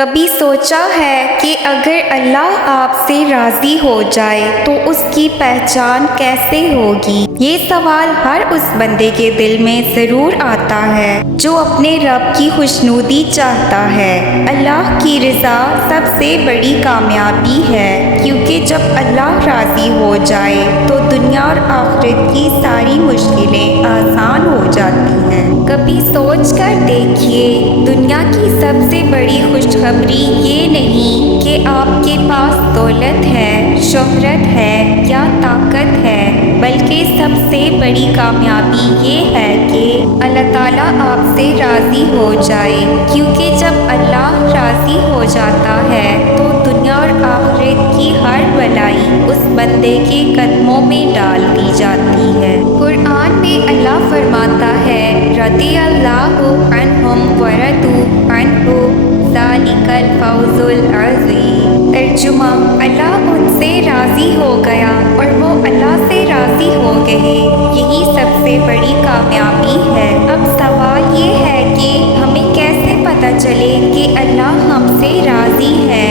کبھی سوچا ہے کہ اگر اللہ آپ سے راضی ہو جائے تو اس کی پہچان کیسے ہوگی؟ یہ سوال ہر اس بندے کے دل میں ضرور آتا ہے جو اپنے رب کی خوشنودی چاہتا ہے۔ اللہ کی رضا سب سے بڑی کامیابی ہے، کیونکہ جب اللہ راضی ہو جائے تو دنیا اور آخرت کی ساری مشکلیں آسان ہو جاتی ہیں۔ کبھی سوچ کر دیکھیے، دنیا کی سب سے بڑی خوشخبری یہ نہیں کہ آپ کے پاس دولت ہے، شہرت ہے یا طاقت ہے، بلکہ سب سے بڑی کامیابی یہ ہے کہ اللہ تعالیٰ آپ سے راضی ہو جائے، کیونکہ جب اللہ راضی ہو جاتا ہے تو دنیا اور آخرت کی ہر بلائی اس بندے کے قدموں میں ڈال دی جاتی ہے۔ قرآن میں اللہ فرماتا ہے، رضی اللہ عنہم ورضوا عنہ ذالک الفوز العظیم۔ ترجمہ: اللہ ان سے راضی ہو گیا اور وہ اللہ سے راضی ہو گئے، یہی سب سے بڑی کامیابی ہے۔ اب سوال یہ ہے کہ ہمیں کیسے پتہ چلے کہ اللہ ہم سے راضی ہے؟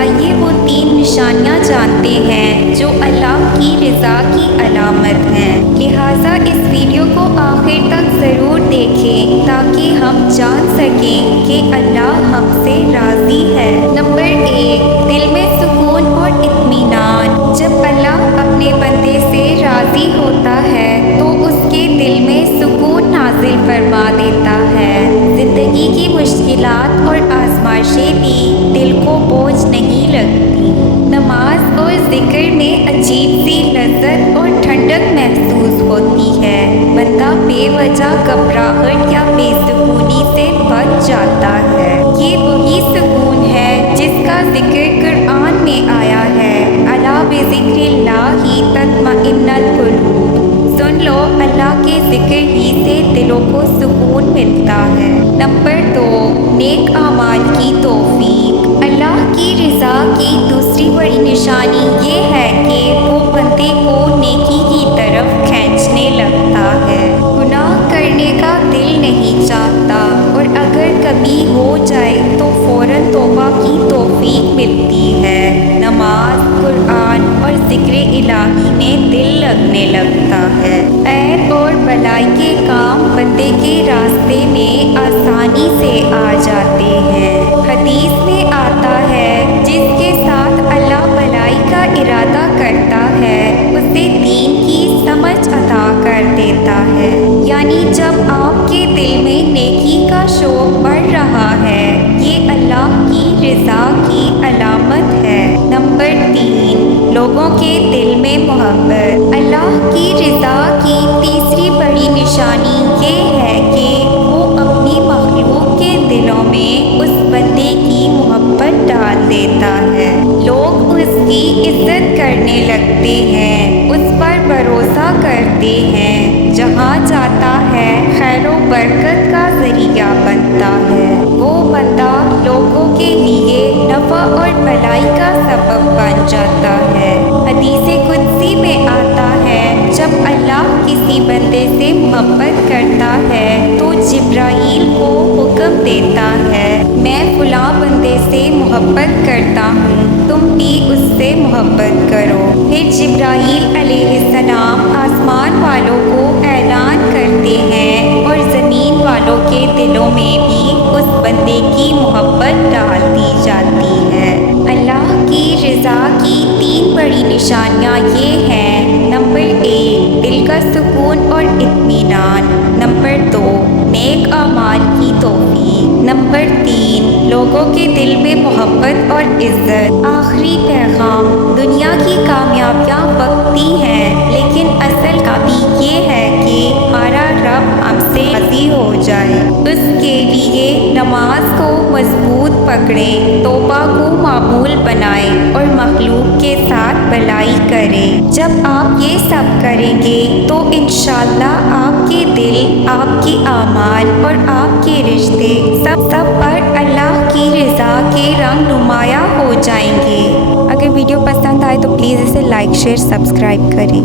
آئیے وہ 3 نشانیاں جانتے ہیں جو اللہ کی رضا کی علامت ہیں۔ لہٰذا اس ویڈیو کو آخر تک ضرور دیکھیں تاکہ ہم جان سکیں کہ اللہ ہم سے راضی ہے۔ نمبر 1، دل میں سکون اور اطمینان۔ جب اللہ اپنے بندے سے راضی ہوتا ہے تو اس کے دل میں سکون نازل فرما دیتا ہے۔ زندگی کی مشکلات اور آزمائشیں بھی دل کو بوجھ نہیں لگتی۔ نماز اور ذکر میں عجیب سی لذت اور ٹھنڈک محسوس ہوتی ہے۔ بندہ بے وجہ گھبراہٹ یا بے سکونی سے بچ جاتا ہے۔ یہ وہی سکون ہے جس کا ذکر قرآن میں آیا ہے، الا بذکر اللہ تطمئن القلوب۔ سن لو، اللہ کے ذکر ہی سے دلوں کو سکون ملتا ہے۔ نمبر 2، نیک اعمال کی توفیق۔ اللہ کی رضا کی دوسری بڑی نشانی یہ ہے کہ وہ بندے کو نیکی کی طرف کھینچنے لگتا ہے۔ گناہ کرنے کا دل نہیں چاہتا، اور اگر کبھی ہو جائے تو فوراً توبہ کی توفیق ملتی ہے۔ نماز، قرآن اور ذکر الہی میں دل لگنے لگتا ہے۔ خیر اور بھلائی کے کام بندے کے راستے میں آسانی سے آ جاتے ہیں۔ حدیث میں آتا ہے، جس کے ساتھ اللہ بھلائی کا ارادہ کرتا ہے اسے دین کی سمجھ عطا کر دیتا ہے۔ یعنی جب آپ کے دل میں نیکی کا شوق بڑھ رہا ہے، یہ اللہ کی رضا کی علامت ہے۔ نمبر 3، لوگوں کے دل میں محبت۔ اللہ کی رضا کی تیسری بڑی نشانی یہ ہے کہ وہ اپنی مخلوق کے دلوں میں اس بندے کی محبت ڈال دیتا ہے۔ لوگ اس کی عزت کرنے لگتے ہیں، اس پر بھروسہ کرتے ہیں، جہاں جاتا ہے خیر و برکت کا ذریعہ بنتا ہے۔ وہ بندہ لوگوں کے لیے نفع اور بھلائی کا سبب بن جاتا ہے۔ حدیث قدسی میں آتا ہے، جب اللہ کسی بندے سے محبت کرتا ہے تو جبرائیل کو حکم دیتا ہے، میں فلاں بندے سے محبت کرتا ہوں، تم بھی اس سے محبت کرو۔ پھر جبرائیل علیہ السلام آسمان والوں کو اعلان کرتے ہیں اور زمین والوں کے دلوں میں بھی اس بندے کی محبت ڈال دی جاتی ہے۔ اللہ کی رضا کی 3 بڑی نشانیاں یہ ہیں۔ نمبر 1، دل کا سکون اور اطمینان۔ نمبر 2، نیک اعمال کی توفیق۔ نمبر 3، لوگوں کے دل میں محبت اور عزت۔ آخری پیغام: دنیا کی کامیابیاں وقتی ہیں، لیکن اصل کامیابی یہ ہے کہ ہمارا رب ہم سے راضی ہو جائے۔ اس کے لیے نماز کو مضبوط پکڑیں، توبہ کو معمول بنائیں اور مخلوق کے ساتھ بھلائی کریں۔ جب آپ یہ سب کریں گے تو انشاءاللہ آپ کے دل، آپ کے اعمال اور آپ کے رشتے سب پر اللہ کی رضا کے رنگ نمایاں ہو جائیں گے۔ اگر ویڈیو پسند آئے تو پلیز اسے لائک، شیئر، سبسکرائب کریں۔